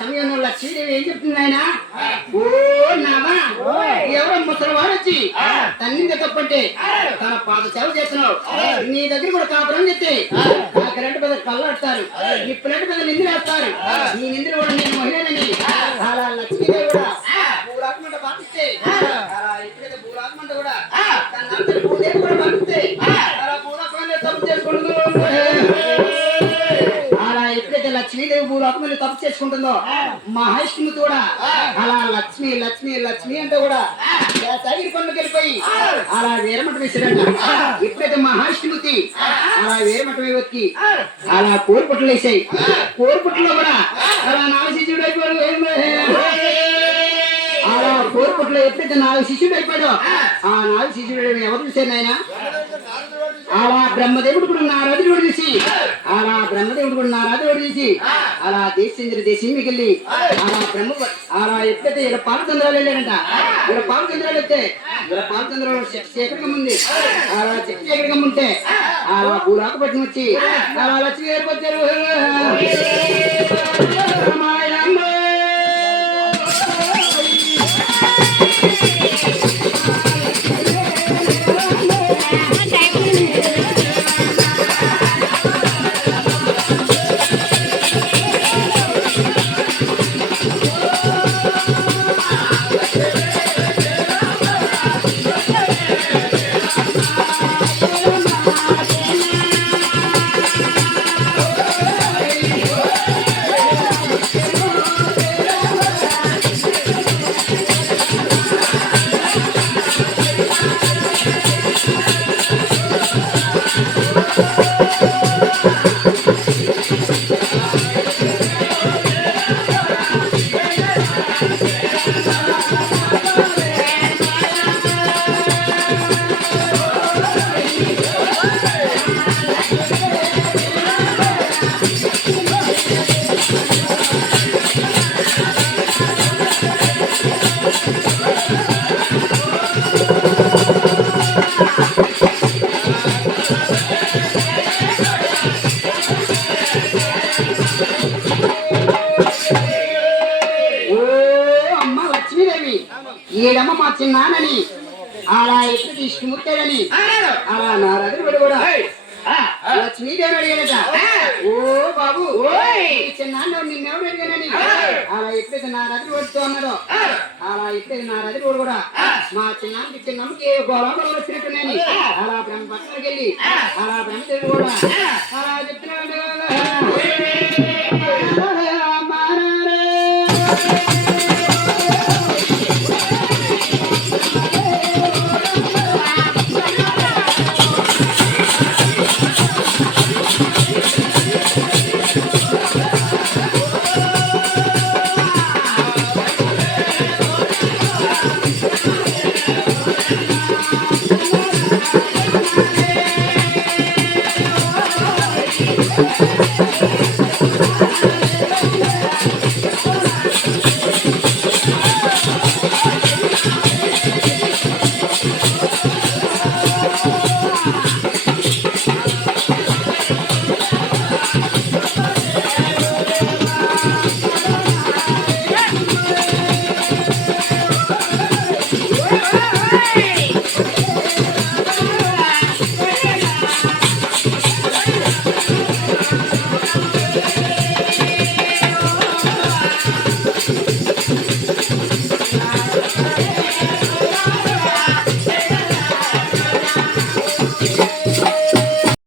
సమయంలో లక్ష్మీదేవి ఏం చెప్తుంది ఆయన? ఓ నామా, ఎవరో ముసలివాడు వచ్చి తన్నింది తప్పంటే తన పాద సేవ చేస్తున్నావు, నీ దగ్గర కూడా కాపురం చెప్తే ఆ కరెంటు మీద కళ్ళాడతారు, నిప్పులంటి మీద నిందులు వేస్తారు, నీ నిందులు కూడా నేను మహిళనని అలా లక్ష్మీదేవి కూడా భూరాత్మంట పంపిస్తే అలా ఎప్పుడైతే భూరాత్మంట కూడా తన అంతటి భూదేవి కూడా పంపిస్తే అలా భూరాత్మ తప్పు చేసుకుంటుందో, అలా ఎప్పుడైతే లక్ష్మీదేవి భూరాత్మని తప్పు చేసుకుంటుందో మహేష్మతి కూడా అలా లక్ష్మి లక్ష్మి లక్ష్మి అంటే కూడా సైడ్ పనులకు వెళ్ళిపోయి అలా వీరమఠం వేసాడంట. ఎప్పుడైతే మహాష్మతి అలా వీరమఠం వచ్చి అలా కోరుపుట్లు వేసాయి, కోరుపుట్లో కూడా అలా నాగశిష్యుడు అయిపోయాడు. అలా కోరుపుట్లో ఎప్పుడైతే నాగశిష్యుడు అయిపోయాడో ఆ నాగశిష్యుడు ఎవరు చూశారు ఆయన? అలా బ్రహ్మదేవుడు కూడా నారదుడు కూడా చూసి అలా బ్రహ్మదేవుడు కూడా నారదుడు చూసి అలా దేశేంద్ర దేశంకి వెళ్ళి అలా బ్రహ్మ అలా ఎప్పుడైతే ఇక్కడ పాలచంద్రాలు వెళ్ళాడంట. ఇక్కడ పాలచంద్రాలు వస్తే ఇక్కడ పాలచంద్రాలు శేఖరకం ఉంది. అలా శేఖరకం ఉంటే అలా భూరాకపట్నం వచ్చి అలా లక్ష్మీ గారికి వచ్చారు. ఈడమ్మ మా చిన్నానని అలా ఎప్పుడు తీసుకుముట్టాడని అలా నారదుడు కూడా లక్ష్మీదేవి అడిగాడట. ఓ బాబు చిన్నాన్న నిన్నెవడు అడిగానని అలా ఎప్పుడైతే నారదుడు పడుతూ అన్నాడో అలా ఎప్పుడైతే నారదుడు కూడా మా చిన్నానికి చిన్నమ్మకి గొడవలు వచ్చినట్టున్నాని అలా బ్రహ్మ పక్కనకి వెళ్ళి అలా బ్రహ్మదేవుడు కూడా అలా చెప్తున్నాడు.